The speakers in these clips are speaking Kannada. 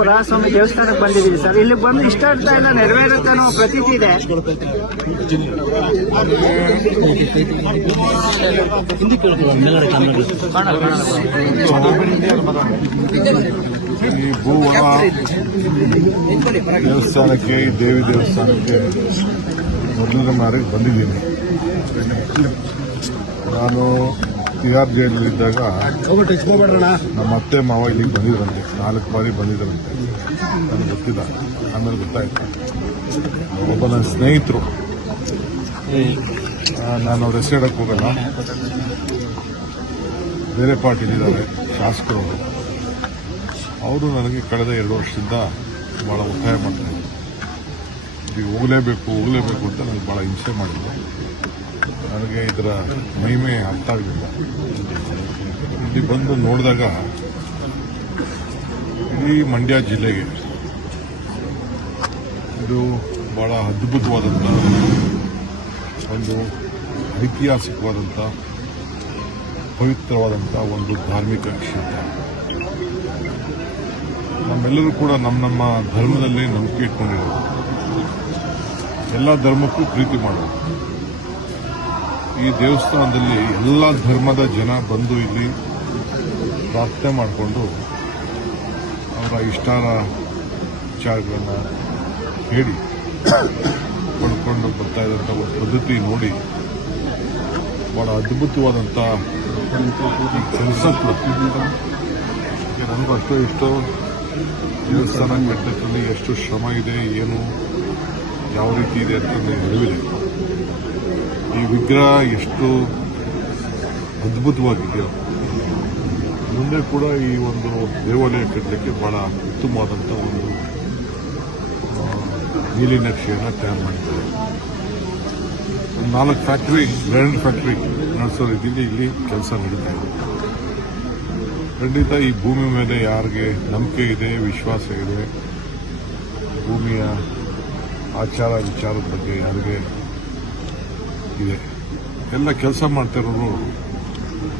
ವರಸ್ವಾಮಿ ದೇವಸ್ಥಾನಕ್ಕೆ ಬಂದಿದ್ದೀವಿ ಸರ್. ಇಲ್ಲಿ ಬಂದು ಇಷ್ಟಾರ್ಥ ಎಲ್ಲ ನೆರವೇರುತ್ತೆ ಅನ್ನೋ ಪ್ರತೀತಿ ಇದೆ. ಈ ಭೂವರ ದೇವಸ್ಥಾನಕ್ಕೆ, ದೇವಿ ದೇವಸ್ಥಾನಕ್ಕೆ ಮೊದಲನೇ ಬಾರಿಗೆ ಬಂದಿದ್ದೀನಿ. ನಾನು ತಿಹಾರ್ ಜೈಲಲ್ಲಿದ್ದಾಗ ನಮ್ಮ ಅತ್ತೆ ಮಾವ ಇಲ್ಲಿಗೆ ಬಂದಿದ್ರಂತೆ, 4 ಬಾರಿ ಬಂದಿದ್ರಂತೆ. ನನಗೆ ಗೊತ್ತಿಲ್ಲ, ಆಮೇಲೆ ಗೊತ್ತಾಯ್ತು. ಒಬ್ಬ ನನ್ನ ಸ್ನೇಹಿತರು, ನಾನು ಅವ್ರ ಹೆಸರು ಹೇಳಕ್ಕೆ ಹೋಗಲ್ಲ, ಬೇರೆ ಪಾರ್ಟಿಲಿದ್ದಾರೆ, ಶಾಸಕರು. ಅವರು ನನಗೆ ಕಳೆದ 2 ವರ್ಷದಿಂದ ಭಾಳ ಒತ್ತಾಯ ಮಾಡ್ತಾರೆ. ಈಗ ಹೋಗಲೇಬೇಕು ಅಂತ ನನಗೆ ಭಾಳ ಹಿಂಸೆ ಮಾಡಿದ್ರು. ನನಗೆ ಇದರ ಮಹಿಮೆ ಅರ್ಥ ಆಗಲಿಲ್ಲ. ಇಲ್ಲಿ ಬಂದು ನೋಡಿದಾಗ ಇಡೀ ಮಂಡ್ಯ ಜಿಲ್ಲೆಗೆ ಇದು ಭಾಳ ಅದ್ಭುತವಾದಂಥ ಒಂದು ಐತಿಹಾಸಿಕವಾದಂಥ ಪವಿತ್ರವಾದಂಥ ಒಂದು ಧಾರ್ಮಿಕ ಕ್ಷೇತ್ರ. ನಮ್ಮೆಲ್ಲರೂ ಕೂಡ ನಮ್ಮ ಧರ್ಮದಲ್ಲಿ ನಂಬಿಕೆ ಇಟ್ಕೊಂಡಿರೋದು, ಎಲ್ಲ ಧರ್ಮಕ್ಕೂ ಪ್ರೀತಿ ಮಾಡೋದು. ಈ ದೇವಸ್ಥಾನದಲ್ಲಿ ಎಲ್ಲ ಧರ್ಮದ ಜನ ಬಂದು ಇಲ್ಲಿ ಪ್ರಾರ್ಥನೆ ಮಾಡಿಕೊಂಡು ಅವರ ಇಷ್ಟಾಚಾರಗಳನ್ನು ಹೇಳಿ ಪಡ್ಕೊಂಡು ಬರ್ತಾ ಇದ್ದಂಥ ಒಂದು ಪದ್ಧತಿ ನೋಡಿ ಬಹಳ ಅದ್ಭುತವಾದಂಥ ಕೆಲಸಗಳು. ನನಗೂ ಅಷ್ಟೋ ಇಷ್ಟೋ ದೇವಸ್ಥಾನ ಕಟ್ಟಡದಲ್ಲಿ ಎಷ್ಟು ಶ್ರಮ ಇದೆ, ಏನು ಯಾವ ರೀತಿ ಇದೆ ಅಂತ ನನಗೆ ಈ ವಿಗ್ರಹ ಎಷ್ಟು ಅದ್ಭುತವಾಗಿದೆಯೋ, ಮುಂದೆ ಕೂಡ ಈ ಒಂದು ದೇವಾಲಯ ಕಟ್ಟಲಿಕ್ಕೆ ಬಹಳ ಉತ್ತಮವಾದಂಥ ಒಂದು ನೀಲಿ ನಕ್ಷೆಯನ್ನು ತಯಾರು ಮಾಡಿದ್ದಾರೆ. 4 ಫ್ಯಾಕ್ಟರಿ, ಗ್ರ್ಯಾಂಡ್ ಫ್ಯಾಕ್ಟರಿ ನಡೆಸೋ ರೀತಿಯಲ್ಲಿ ಇಲ್ಲಿ ಕೆಲಸ ನಡೀತಾ ಇದೆ. ಖಂಡಿತ ಈ ಭೂಮಿ ಮೇಲೆ ಯಾರಿಗೆ ನಂಬಿಕೆ ಇದೆ, ವಿಶ್ವಾಸ ಇದೆ, ಭೂಮಿಯ ಆಚಾರ ವಿಚಾರದ ಬಗ್ಗೆ ಯಾರಿಗೆ ಇದೆ, ಎಲ್ಲ ಕೆಲಸ ಮಾಡ್ತಿರೋರು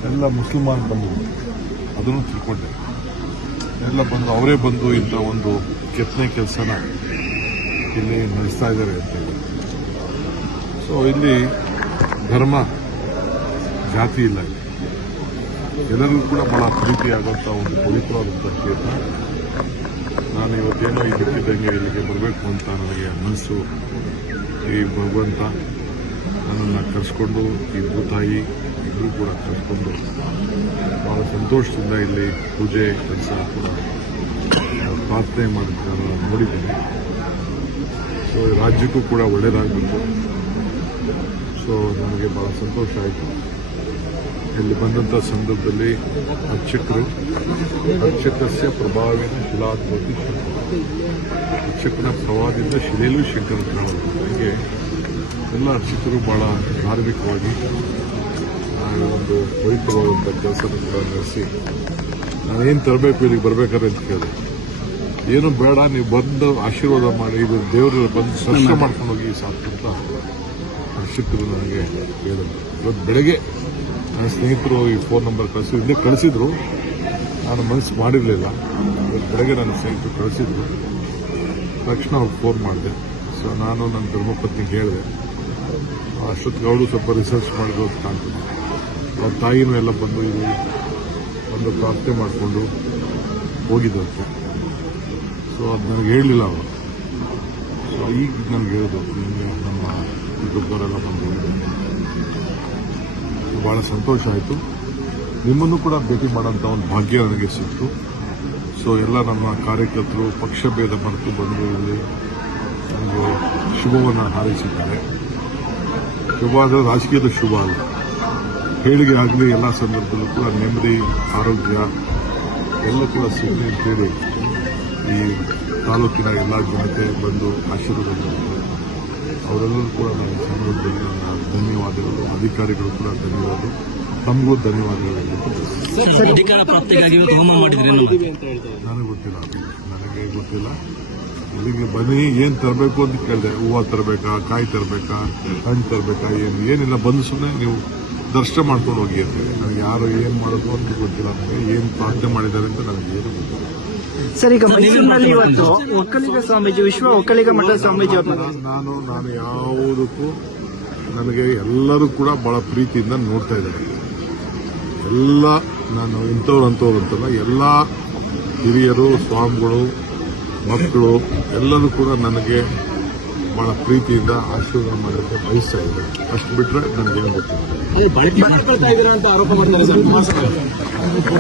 ಎಲ್ಲ ಮುಸಲ್ಮಾನ್ ಬಂದು ಅದನ್ನು ತಿಳ್ಕೊಂಡೆ. ಎಲ್ಲ ಬಂದು ಅವರೇ ಬಂದು ಇಂಥ ಒಂದು ಕೆತ್ತನೆ ಕೆಲಸನ ಇಲ್ಲಿ ನಡೆಸ್ತಾ ಇದ್ದಾರೆ ಅಂತ. ಸೊ ಇಲ್ಲಿ ಧರ್ಮ ಜಾತಿ ಇಲ್ಲ, ಎಲ್ಲರಿಗೂ ಕೂಡ ಬಹಳ ಪ್ರೀತಿಯಾಗುವಂಥ ಒಂದು ಪವಿತ್ರವಾದಂಥ ಕ್ಷೇತ್ರ. ನಾನು ಇವತ್ತೇನೋ ಇದಕ್ಕಿದ್ದಂಗೆ ಇಲ್ಲಿಗೆ ಬರಬೇಕು ಅಂತ ನನಗೆ ಮನಸ್ಸು. ಈ ಭಗವಂತ ನನ್ನನ್ನು ಕರೆಸ್ಕೊಂಡು, ಈ ಭೂತಾಯಿ ಇಬ್ಬರು ಕೂಡ ಕರೆಸ್ಕೊಂಡು ಬಹಳ ಸಂತೋಷದಿಂದ ಇಲ್ಲಿ ಪೂಜೆ ಕೆಲಸ ಕೂಡ ಪ್ರಾರ್ಥನೆ ಮಾಡಿದ್ದನ್ನು ನೋಡಿದ್ದೀನಿ. ಸೊ ರಾಜ್ಯಕ್ಕೂ ಕೂಡ ಒಳ್ಳೆಯದಾಗಬೇಕು. ಸೊ ನನಗೆ ಬಹಳ ಸಂತೋಷ ಆಯಿತು. ಇಲ್ಲಿ ಬಂದಂಥ ಸಂದರ್ಭದಲ್ಲಿ ಅರ್ಚಕಸ್ಯ ಪ್ರಭಾವಿನ ಶಿಲಾತ್ಮತಿ ಅರ್ಚಕನ ಪ್ರಭಾವದಿಂದ ಶಿಲೆಯಲ್ಲೂ ಶಂಕರ ಕಾಣಬಹುದು. ಹೀಗೆ ಎಲ್ಲ ಅರ್ಚಕರು ಬಹಳ ಧಾರ್ಮಿಕವಾಗಿ ಒಂದು ಪವಿತ್ರವಾದಂಥ ಕೆಲಸದ ಕೂಡ ನಡೆಸಿ, ನಾನೇನು ತರಬೇಕು ಇಲ್ಲಿಗೆ ಬರಬೇಕಾದ್ರೆ ಅಂತ ಕೇಳಿದೆ. ಏನು ಬೇಡ, ನೀವು ಬಂದು ಆಶೀರ್ವಾದ ಮಾಡಿ, ಇದು ದೇವರು ಬಂದು ದರ್ಶನ ಮಾಡ್ಕೊಂಡು ಹೋಗಿ ಸಾಕು ಅಂತ ಅರ್ಚಕರು ನನಗೆ ಹೇಳಿದರು. ಇವತ್ತು ಬೆಳಗ್ಗೆ ನನ್ನ ಸ್ನೇಹಿತರು ಈ ಫೋನ್ ನಂಬರ್ ಕಳಿಸಿದ್ರು. ನಾನು ಮನಸ್ಸು ಮಾಡಿರಲಿಲ್ಲ. ಇವತ್ತು ಬೆಳಗ್ಗೆ ನನ್ನ ಸ್ನೇಹಿತರು ಕಳಿಸಿದ್ರು. ತಕ್ಷಣ ಅವ್ರಿಗೆ ಫೋನ್ ಮಾಡಿದೆ. ಸೊ ನಾನು ನನ್ನ ಧರ್ಮಪತ್ನಿಗೆ ಹೇಳಿದೆ. ಅಷ್ಟೊತ್ತಿಗೆ ಅವಳು ಸ್ವಲ್ಪ ರಿಸರ್ಚ್ ಮಾಡಿದ್ರು ಅಂತ ಕಾಣ್ತದೆ. ಅವ್ರ ತಾಯಿನೂ ಎಲ್ಲ ಬಂದು ಇಲ್ಲಿ ಒಂದು ಪ್ರಾರ್ಥನೆ ಮಾಡಿಕೊಂಡು ಹೋಗಿದ್ದಂತೆ. ಸೊ ಅದು ನನಗೆ ಹೇಳಲಿಲ್ಲ ಅವರು. ಸೊ ಈಗ ನನಗೆ ಹೇಳಿದ್ರು, ನಮ್ಮ ಕುಟುಂಬದವರೆಲ್ಲ ಬಂದು ಹೋಗಿದ್ದಾರೆ. ಬಹಳ ಸಂತೋಷ ಆಯಿತು. ನಿಮ್ಮನ್ನು ಕೂಡ ಭೇಟಿ ಮಾಡೋಂಥ ಒಂದು ಭಾಗ್ಯ ನನಗೆ ಸಿಕ್ತು. ಸೊ ಎಲ್ಲ ನಮ್ಮ ಕಾರ್ಯಕರ್ತರು ಪಕ್ಷ ಭೇದ ಮರೆತು ಬಂದು ಇಲ್ಲಿ ನನಗೆ ಶುಭವನ್ನು ಹಾರೈಸಿದ್ದಾರೆ. ಶುಭ ಆದರೆ ರಾಜಕೀಯದ ಶುಭ ಅಲ್ಲ, ಹೇಳಿಕೆ ಆಗಲಿ ಎಲ್ಲ ಸಂದರ್ಭದಲ್ಲೂ ಕೂಡ ನೆಮ್ಮದಿ, ಆರೋಗ್ಯ ಎಲ್ಲ ಕೂಡ ಸಿಗಲಿ ಅಂತೇಳಿ ಈ ತಾಲೂಕಿನ ಎಲ್ಲ ಜನತೆ ಬಂದು ಆಶೀರ್ವಾದ ಮಾಡಿದ್ದಾರೆ. ಅವರೆಲ್ಲರೂ ಕೂಡ ನನ್ನ ಸಂದರ್ಭದಲ್ಲಿ ನನ್ನ ಧನ್ಯವಾದಗಳು. ಅಧಿಕಾರಿಗಳು ಕೂಡ ಧನ್ಯವಾದ, ತಮಗೂ ಧನ್ಯವಾದಗಳು. ಅಧಿಕಾರ ಪ್ರಾಪ್ತಿಗಾಗಿ ನನಗೆ ಗೊತ್ತಿಲ್ಲ. ಇಲ್ಲಿಗೆ ಬನ್ನಿ, ಏನು ತರಬೇಕು ಅಂತ ಕೇಳಿದೆ. ಹೂವು ತರಬೇಕಾ, ಕಾಯಿ ತರಬೇಕಾ, ಹಣ್ಣು ತರಬೇಕಾ, ಏನಿಲ್ಲ, ಬಂದು ಸುಮ್ಮನೆ ನೀವು ದರ್ಶನ ಮಾಡ್ಕೊಂಡು ಹೋಗಿ ಅಂತ. ನನಗೆ ಯಾರು ಏನು ಮಾಡೋದು ಅಂತ ಗೊತ್ತಿಲ್ಲ. ನನಗೆ ಏನು ಪ್ರಾರ್ಥನೆ ಮಾಡಿದ್ದಾರೆ ಅಂತ ನನಗೆ ಏನು ಗೊತ್ತಿಲ್ಲ. ಸರ್, ಈಗ ಮೈಸೂರಿನಲ್ಲಿ ಇವತ್ತು ಒಕ್ಕಲಿಗ ಸ್ವಾಮೀಜಿ, ವಿಶ್ವ ಒಕ್ಕಲಿಗ ಮಠದ ಸ್ವಾಮೀಜಿ ಅವರು ನಾನು ಯಾವುದಕ್ಕೂ ನನಗೆ ಎಲ್ಲರೂ ಕೂಡ ಬಹಳ ಪ್ರೀತಿಯಿಂದ ನೋಡ್ತಾ ಇದ್ದಾರೆ. ಎಲ್ಲ ನಾನು ಇಂಥವ್ರು ಅಂತಲ್ಲ, ಎಲ್ಲ ಹಿರಿಯರು, ಸ್ವಾಮಿಗಳು, ಮಕ್ಕಳು ಎಲ್ಲರೂ ಕೂಡ ನನಗೆ ಬಹಳ ಪ್ರೀತಿಯಿಂದ ಆಶೀರ್ವಾದ ಮಾಡೋಕ್ಕೆ ಬಯಸ್ತಾ ಇದ್ದಾರೆ. ಅಷ್ಟು ಬಿಟ್ಟರೆ ನನಗೇನು ಗೊತ್ತಿಲ್ಲ.